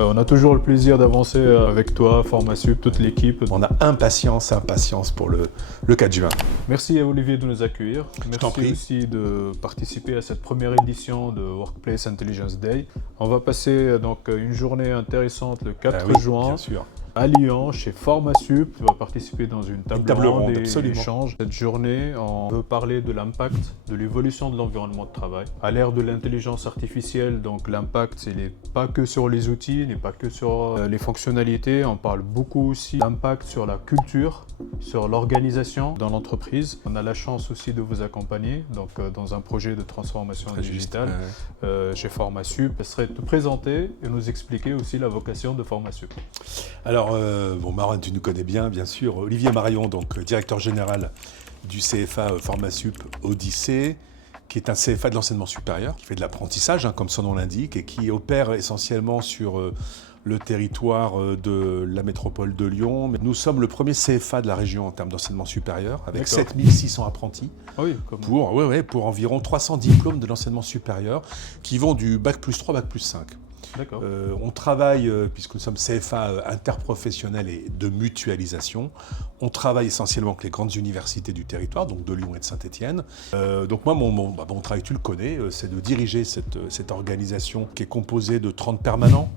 On a toujours le plaisir d'avancer avec toi, Formasup, toute l'équipe. On a impatience pour le 4 juin. Merci à Olivier de nous accueillir. Merci aussi de participer à cette première édition de Workplace Intelligence Day. On va passer donc une journée intéressante le 4 juin. Bien sûr. À Lyon, chez Formasup, tu vas participer dans une table ronde et absolument. échange. Cette journée, on veut parler de l'impact de l'évolution de l'environnement de travail. À l'ère de l'intelligence artificielle, donc l'impact, il n'est pas que sur les outils, il n'est pas que sur les fonctionnalités. On parle beaucoup aussi d'impact sur la culture, sur l'organisation dans l'entreprise. On a la chance aussi de vous accompagner donc, dans un projet de transformation digitale chez Formasup. Ce serait te présenter et nous expliquer aussi la vocation de Formasup. Alors, Marin, tu nous connais bien sûr. Olivier Marion, donc directeur général du CFA Formasup Odyssée, qui est un CFA de l'enseignement supérieur, qui fait de l'apprentissage, comme son nom l'indique, et qui opère essentiellement sur le territoire de la métropole de Lyon. Nous sommes le premier CFA de la région en termes d'enseignement supérieur, avec 7600 apprentis, pour environ 300 diplômes de l'enseignement supérieur, qui vont du Bac+3, Bac+5. On travaille, puisque nous sommes CFA interprofessionnel et de mutualisation, on travaille essentiellement avec les grandes universités du territoire, donc de Lyon et de Saint-Étienne. Donc moi, mon travail, tu le connais, c'est de diriger cette organisation qui est composée de 30 permanents.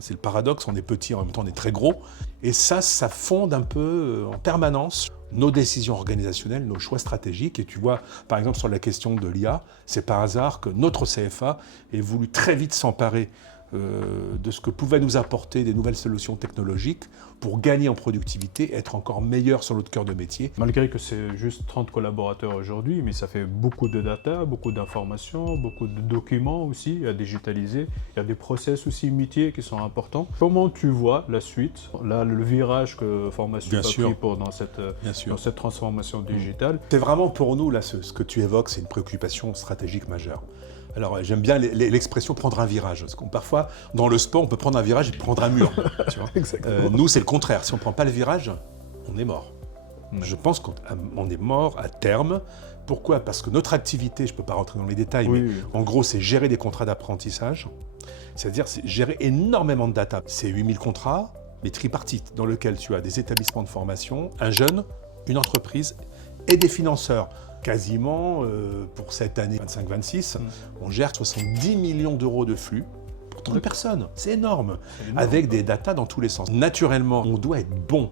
C'est le paradoxe, on est petit, en même temps on est très gros. Et ça fonde un peu en permanence nos décisions organisationnelles, nos choix stratégiques. Et tu vois, par exemple, sur la question de l'IA, c'est par hasard que notre CFA ait voulu très vite s'emparer de ce que pouvaient nous apporter des nouvelles solutions technologiques pour gagner en productivité, être encore meilleur sur notre cœur de métier. Malgré que c'est juste 30 collaborateurs aujourd'hui, mais ça fait beaucoup de data, beaucoup d'informations, beaucoup de documents aussi à digitaliser. Il y a des process aussi métiers qui sont importants. Comment tu vois la suite, là, le virage que Formasup a pris dans cette transformation digitale? C'est vraiment pour nous, là, ce que tu évoques, c'est une préoccupation stratégique majeure. Alors, j'aime bien l'expression « prendre un virage ». Parce que parfois, dans le sport, on peut prendre un virage et prendre un mur. Tu vois. Nous, c'est le contraire. Si on ne prend pas le virage, on est mort. Je pense qu'on est mort à terme. Pourquoi? Parce que notre activité, je ne peux pas rentrer dans les détails, mais en gros, c'est gérer des contrats d'apprentissage. C'est-à-dire gérer énormément de data. C'est 8000 contrats, mais tripartites, dans lesquels tu as des établissements de formation, un jeune, une entreprise et des financeurs. Quasiment, pour cette année 25-26, on gère 70 millions d'euros de flux pour 30 personnes. C'est énorme, avec des datas dans tous les sens. Naturellement, on doit être bon.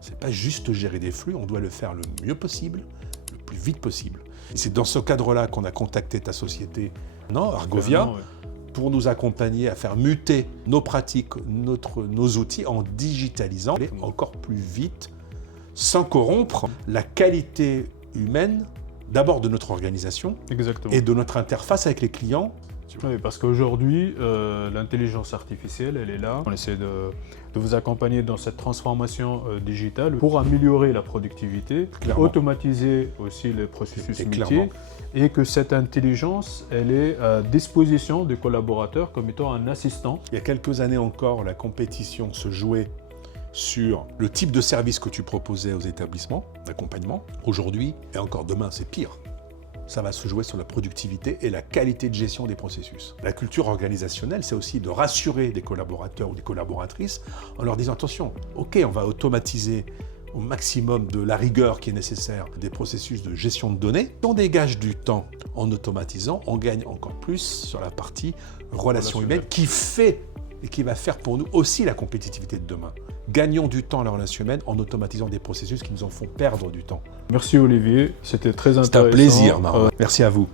C'est pas juste gérer des flux, on doit le faire le mieux possible, le plus vite possible. Et c'est dans ce cadre-là qu'on a contacté ta société, Argovia, pour nous accompagner à faire muter nos pratiques, nos outils en digitalisant encore plus vite, sans corrompre la qualité humaine, d'abord de notre organisation et de notre interface avec les clients. Oui, parce qu'aujourd'hui, l'intelligence artificielle, elle est là. On essaie de vous accompagner dans cette transformation digitale pour améliorer la productivité, automatiser aussi les processus métiers et que cette intelligence, elle est à disposition des collaborateurs comme étant un assistant. Il y a quelques années encore, la compétition se jouait sur le type de service que tu proposais aux établissements d'accompagnement. Aujourd'hui, et encore demain, c'est pire. Ça va se jouer sur la productivité et la qualité de gestion des processus. La culture organisationnelle, c'est aussi de rassurer des collaborateurs ou des collaboratrices en leur disant « Attention, ok, on va automatiser au maximum de la rigueur qui est nécessaire des processus de gestion de données. On dégage du temps en automatisant, on gagne encore plus sur la partie relation humaine qui fait et qui va faire pour nous aussi la compétitivité de demain. Gagnons du temps à la relation humaine en automatisant des processus qui nous en font perdre du temps. Merci Olivier, c'était très intéressant. C'était un plaisir, Marc. Merci à vous.